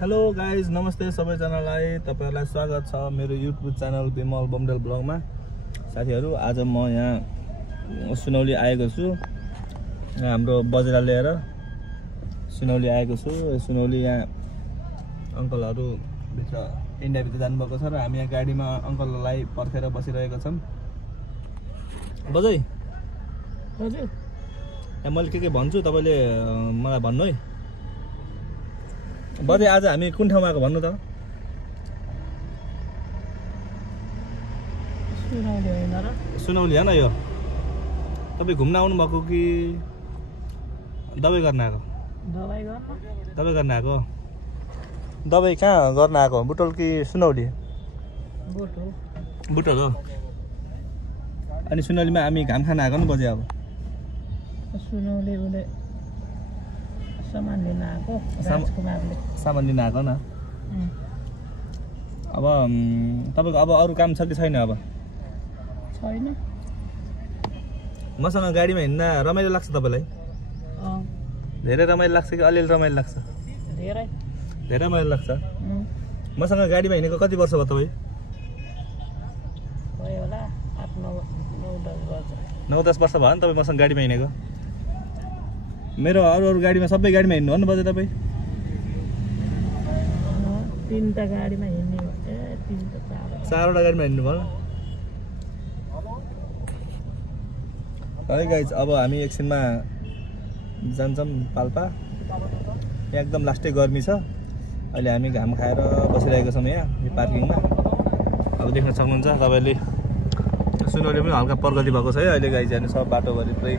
Hello guys, नमस्ते सबैजनालाई। तपाईहरुलाई स्वागत छ मेरो युट्युब च्यानल विमल बमडेल ब्लगमा। साथीहरु, आज म यहाँ सुनौली आएको छु। यहाँ हाम्रो बजेरा लिएर सुनौली आएको छु। सुनौली यहाँ अंकलहरु भित्र इन्डिया भित्र जानुभएको छ र हामी यहाँ गाडीमा अंकललाई पर्खेर बसिरहेका छौं। बजै हजुर, यहाँ मैले के भन्छु तपाईले मलाई भन्नु है। बजे आज हामी कुन ठाउँमा आएको भन्नु त? सुनौली हैन यो? तपाई घुम्न आउनु भएको कि दबाई गर्न आएको? दबाई गर्न आएको। दबाई कहाँ गर्न आएको? बुटोल कि सुनौली? बुटोल हो। अनि सुनौलीमा हामी घाम खान आएको नि बजे अब। सुनौली उले सामान लिन आएको राजकुमारले। सामान लिन आएको न। अब तपाईको अब अरु काम छ कि छैन? अब छैन। मसँग गाडीमा हिँड्न रमाइलो लाग्छ तपाईलाई? धेरै रमाइलो लाग्छ कि अलिअलि रमाइलो लाग्छ? धेरै रमाइलो लाग्छ। मसँग गाडीमा हिँडेको कति वर्ष भयो तपाई? भयो होला 9-10 वर्ष भयो नि तपाई मसँग गाडीमा हिँडेको। मेरो अरु गाडीमा सबै गाडीमा हिँड्नु हो नि बजे तपाई? तीनटा गाडीमा हिँड्ने हो। चारवटा गाडीमा हिँड्नु भयो। है गाइज, अब हामी एकछिनमा जान्छौं पाल्पा। एकदम लास्टै गर्मी छ। अहिले हामी घाम खाएर बसिरहेका छौं यहाँ यो पार्किङमा। अब देख्न सक्नुहुन्छ तपाईले सुनौली पनि हल्का प्रगति भएको छ है अहिले गाइज। हेर्नु सब बाटोभरि पुरै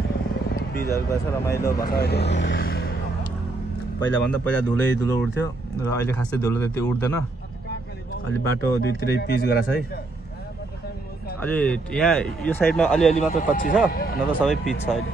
बिजहरु बस रमाइलो बस अहिले। पहिला धुलो उड्थ्यो र अहिले खासै धुलो त्यति उड्दैन। अलि बाटो दुईतिरै पिच गरा छ है। अलि यहाँ यो साइडमा अलिअलि मात्र कच्ची छ, न त सबै पिच छ अहिले।